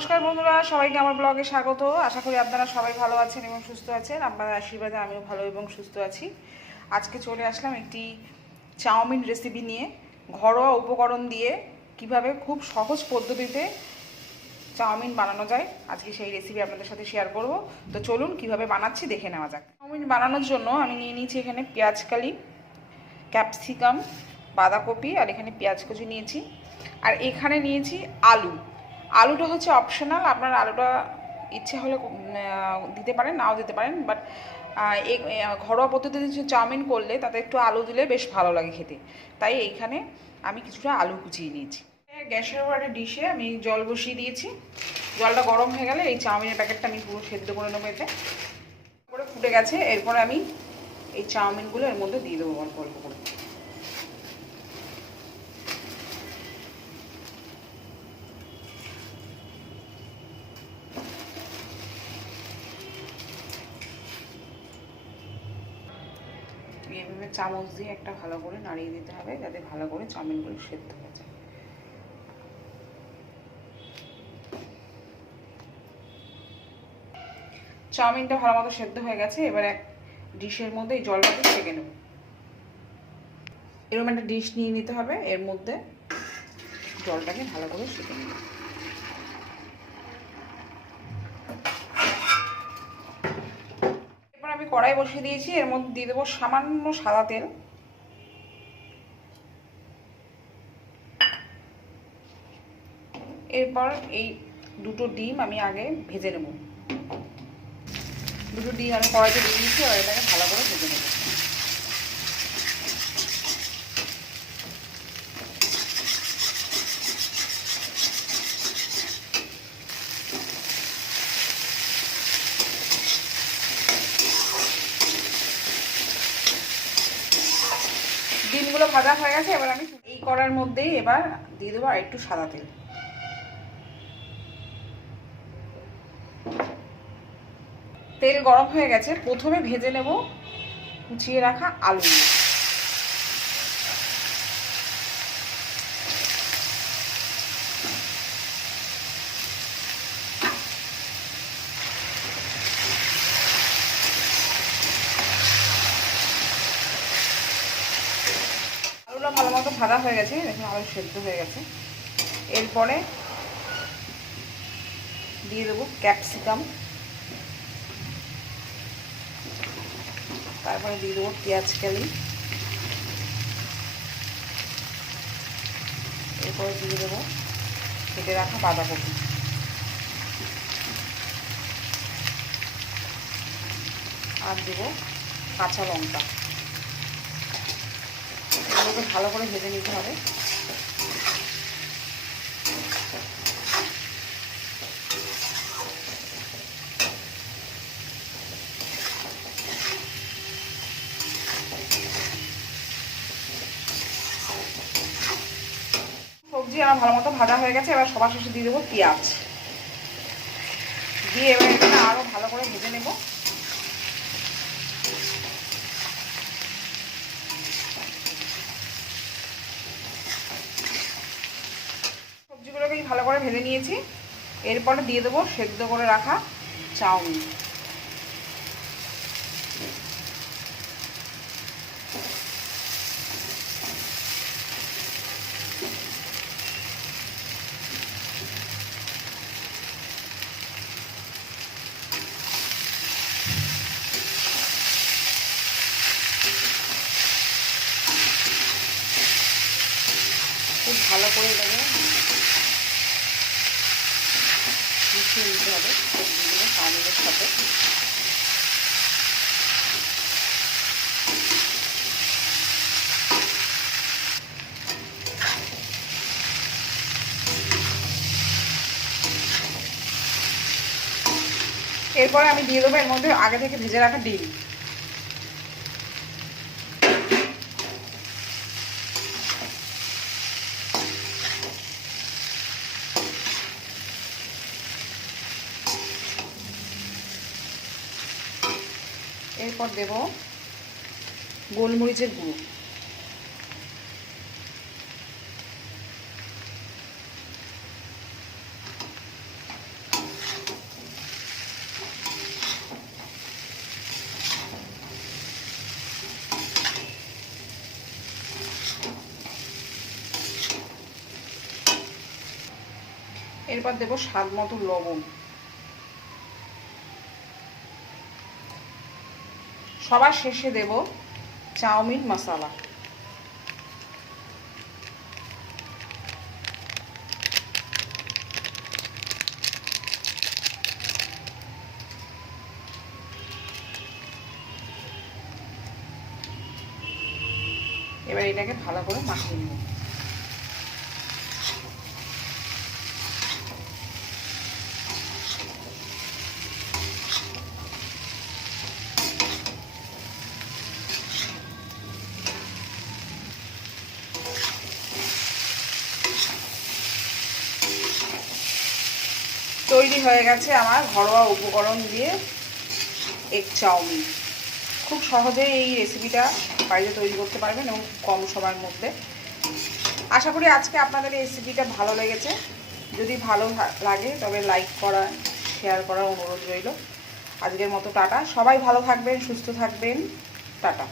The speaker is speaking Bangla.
নমস্কার বন্ধুরা, সবাইকে আমার ব্লগে স্বাগত। আশা করি আপনারা সবাই ভালো আছেন এবং সুস্থ আছেন। আপনাদের আশীর্বাদে আমিও ভালো এবং সুস্থ আছি। আজকে চলে আসলাম একটি চাউমিন রেসিপি নিয়ে। ঘরোয়া উপকরণ দিয়ে কিভাবে খুব সহজ পদ্ধতিতে চাউমিন বানানো যায়, আজকে সেই রেসিপি আপনাদের সাথে শেয়ার করব। তো চলুন কিভাবে বানাচ্ছি দেখে নেওয়া যাক। চাউমিন বানানোর জন্য আমি নিয়ে নিয়েছি এখানে পেঁয়াজকালি, ক্যাপসিকাম, বাঁধাকপি আর এখানে পেঁয়াজ কুচি নিয়েছি। আর এখানে নিয়েছি আলু। আলুটা হচ্ছে অপশনাল, আপনার আলুটা ইচ্ছে হলে দিতে পারেন, নাও দিতে পারেন, বাট এই ঘরোয়া পদ্ধতিতে চাউমিন করলে তাতে একটু আলু দিলে বেশ ভালো লাগে খেতে। তাই এইখানে আমি কিছুটা আলু কুচিয়ে নিয়েছি। গ্যাসের উপর একটা ডিশে আমি জল বসিয়ে দিয়েছি। জলটা গরম হয়ে গেলে এই চাউমিনের প্যাকেটটা আমি পুরো সেদ্ধ করে নেবো। এতে করে ফুটে গেছে, এরপরে আমি এই চাউমিনগুলো এর মধ্যে দিয়ে দেবো অল্প অল্প করে। এইভাবে চামচ দিয়ে একটা ভালো করে নাড়িয়ে দিতে হবে, যাতে ভালো করে চাউমিনগুলো সেদ্ধ হয়ে যায়। চাউমিনটা ভালো মতো সেদ্ধ হয়ে গেছে। এবার এক ডিশের মধ্যে এই জলটাকে ছেঁকে নেব। এরকম একটা ডিশ নিয়ে নিতে হবে, এর মধ্যে জলটাকে ভালো করে ছেঁকে নেব। এরপর আমি কড়াই বসিয়ে দিয়েছি, এর মধ্যে দিয়ে দেবো সামান্য সাদা তেল। এরপর এই দুটো ডিম আমি আগে ভেজে নেব। দুটো ডিম আমি কড়াইতে দিয়ে দিয়েছি, আর এটাকে ভালো করে ভেজে নেব। ডিমগুলো ভাজা হয়ে গেছে, এবার আমি এই কড়াইয়ের মধ্যেই এবার দিয়ে দেবো আর একটু সাদা তেল। তেল গরম হয়ে গেছে, প্রথমে ভেজে নেব কুচিয়ে রাখা আলু। আলুটা ভালো মতো ভাজা হয়ে গেছে, দেখুন আলু সেদ্ধ হয়ে গেছে। এরপরে দিয়ে দেবো ক্যাপসিকাম, তারপরে দিয়ে দেবো পেঁয়াজকালি, এরপরে দিয়ে দেবো কেটে রাখা বাঁধাকপি, আর দেবো কাঁচা লঙ্কা। এগুলোকে ভালো করে ভেজে নিতে হবে। সবজি আমার ভালো মতো ভাজা হয়ে গেছে, এবার সবার শেষে দিয়ে দেবো পেঁয়াজ। দিয়ে এবার এখানে আরও ভালো করে ভেজে নেব। সবজিগুলোকে ভালো করে ভেজে নিয়েছি। এরপরে দিয়ে দেবো সেদ্ধ করে রাখা চাউমিন। খুব ভালো করে এটাকে মিশিয়ে নিতে হবে সবজিগুলো চাউমিনের সাথে। এরপরে আমি দিয়ে দেবো এর মধ্যে আগে থেকে ভেজে রাখা ডিম। এরপর দেব গোলমরিচের গুঁড়ো, এরপর দেবো স্বাদ মতো লবণ। সবার শেষে দেব চাউমিন মশলা। এবার এটাকে ভালো করে মাখিয়ে নেব। তৈরি হয়ে গেছে আমার ঘরোয়া উপকরণ দিয়ে এগ চাউমিন। খুব সহজেই এই রেসিপিটা বাড়িতে তৈরি করতে পারবেন এবং কম সময়ের মধ্যে। আশা করি আজকে আপনাদের এই রেসিপিটা ভালো লেগেছে। যদি ভালো লাগে তবে লাইক করা, শেয়ার করার অনুরোধ রইল। আজকের মতো টাটা। সবাই ভালো থাকবেন, সুস্থ থাকবেন। টাটা।